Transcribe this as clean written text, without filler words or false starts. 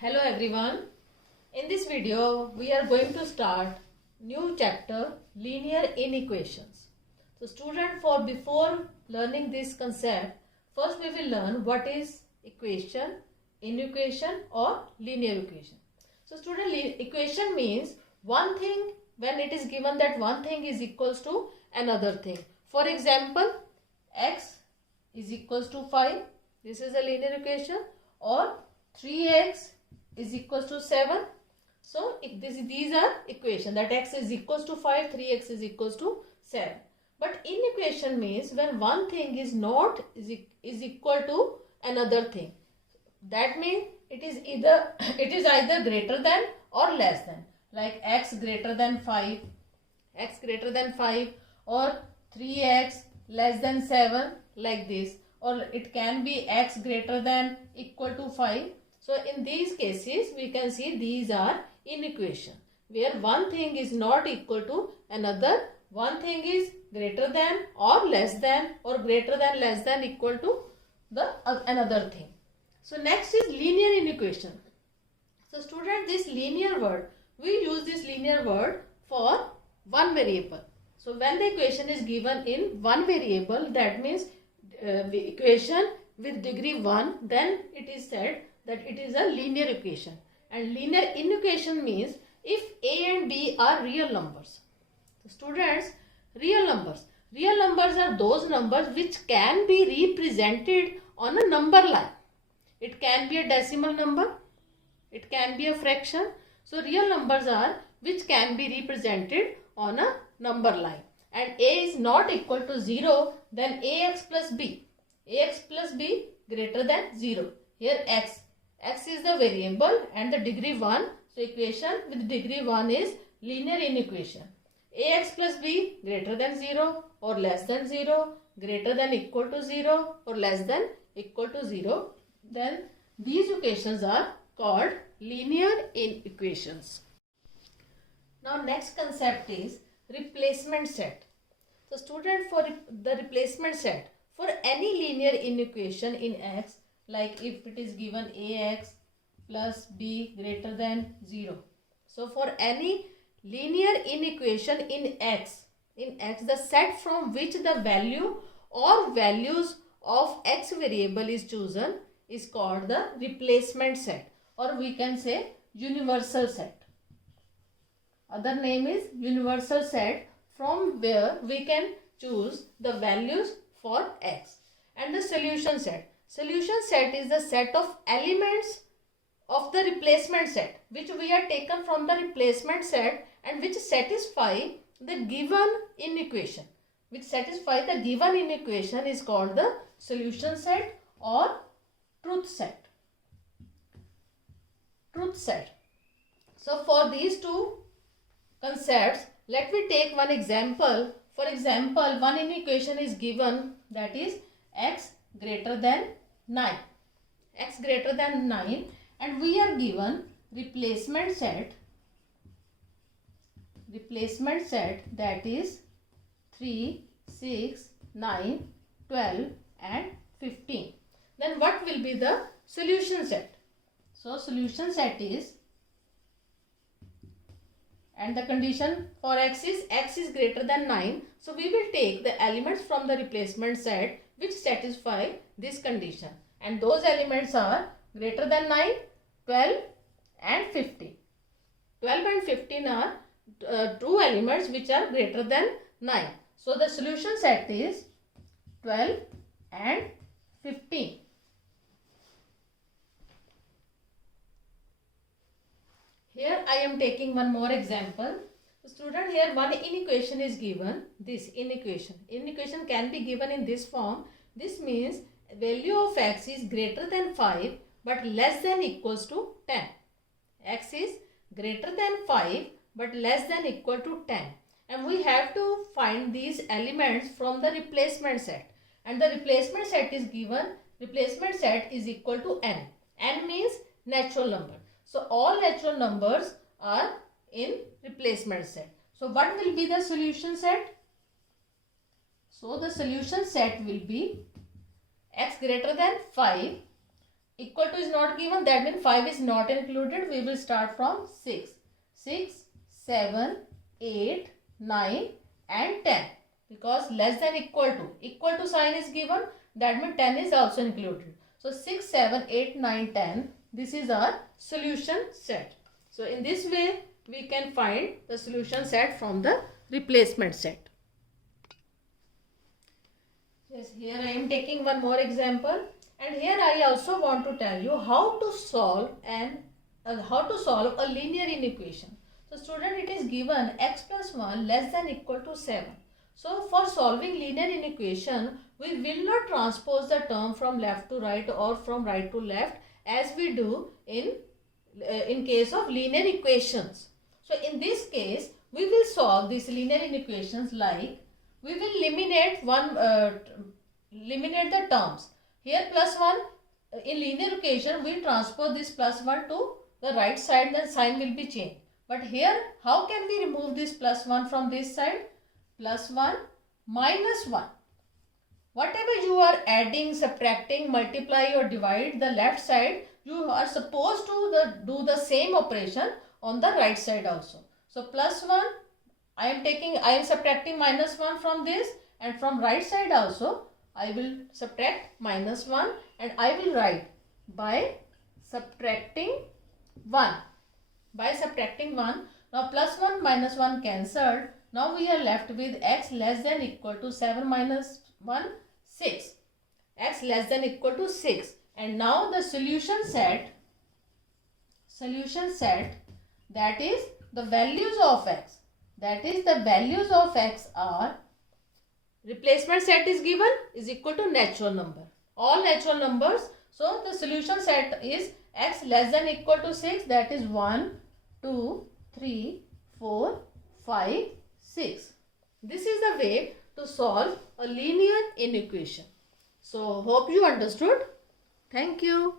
Hello everyone. In this video we are going to start new chapter linear inequations. So student, for before learning this concept, first we will learn what is equation, inequation or linear equation. So student, equation means one thing when it is given that one thing is equals to another thing. For example, x is equals to 5. This is a linear equation. Or 3x is equals to 7. So if these are equation that x is equals to 5, 3x is equals to 7. But inequation means when one thing is not is equal to another thing. That means it is either greater than or less than, like x greater than 5, or 3x less than 7, like this. Or it can be x greater than equal to 5. So in these cases we can see these are inequation, where one thing is not equal to another, one thing is greater than or less than, or greater than less than equal to the another thing. So next is linear inequation. So student, this linear word, we use this linear word for one variable. So when the equation is given in one variable, that means the equation with degree 1, then it is said that it is a linear equation. And linear inequation means if a and b are real numbers. So students, real numbers are those numbers which can be represented on a number line. It can be a decimal number, it can be a fraction. So real numbers are which can be represented on a number line. And a is not equal to 0, then ax plus b greater than 0. Here x is the variable and the degree 1. So equation with degree 1 is linear inequation. Ax plus b greater than 0 or less than 0, greater than equal to 0 or less than equal to 0. Then these equations are called linear inequations. Now next concept is replacement set. So student, for the replacement set, for any linear inequation in x, like if it is given ax plus b greater than 0. So for any linear inequation in x, the set from which the value or values of x variable is chosen is called the replacement set, or we can say universal set. Other name is universal set, from where we can choose the values for x. And the solution set. Solution set is the set of elements of the replacement set which we are taken from the replacement set and which satisfy the given inequation. Which satisfy the given inequation is called the solution set or truth set. Truth set. So for these two concepts, let me take one example. For example, one inequation is given, that is x greater than 9. X greater than 9, and we are given replacement set that is 3, 6, 9, 12 and 15. Then what will be the solution set? So solution set is, and the condition for x is greater than 9. So we will take the elements from the replacement set which satisfy this condition. And those elements are greater than 9, 12 and 15. 12 and 15 are two elements which are greater than 9. So the solution set is 12 and 15. Here I am taking one more example. Student, here one inequation is given. This inequation can be given in this form. This means value of x is greater than 5 but less than equals to 10. X is greater than 5 but less than equal to 10. And we have to find these elements from the replacement set. And the replacement set is given, replacement set is equal to n. N means natural number. So all natural numbers are in replacement set. So what will be the solution set? So the solution set will be x greater than 5 equal to is not given, that means 5 is not included. We will start from 6. 6, 7, 8, 9 and 10. Because less than equal to sign is given, that means 10 is also included. So 6, 7, 8, 9, 10. This is our solution set. So in this way we can find the solution set from the replacement set. Yes, here I am taking one more example, and here I also want to tell you how to solve a linear inequation. So student, it is given x plus 1 less than equal to 7. So for solving linear inequation, we will not transpose the term from left to right or from right to left as we do in case of linear equations. So in this case, we will solve these linear inequations like we will eliminate the terms. Here plus 1, in linear equation we transpose this plus 1 to the right side, then sign will be changed. But here how can we remove this plus 1 from this side? Plus 1 minus 1. Whatever you are adding, subtracting, multiply or divide the left side, you are supposed to do the same operation on the right side also. So plus 1, I am subtracting minus 1 from this, and from right side also I will subtract minus 1, and I will write by subtracting 1. By subtracting 1, now plus 1 minus 1 cancelled. Now we are left with x less than equal to 7 minus 1, 6. X less than equal to 6. And now the solution set, that is the values of x. That is the values of x are, replacement set is given, is equal to natural number. All natural numbers. So the solution set is x less than equal to 6, that is 1, 2, 3, 4, 5, 6. This is the way to solve a linear inequation. So hope you understood. Thank you.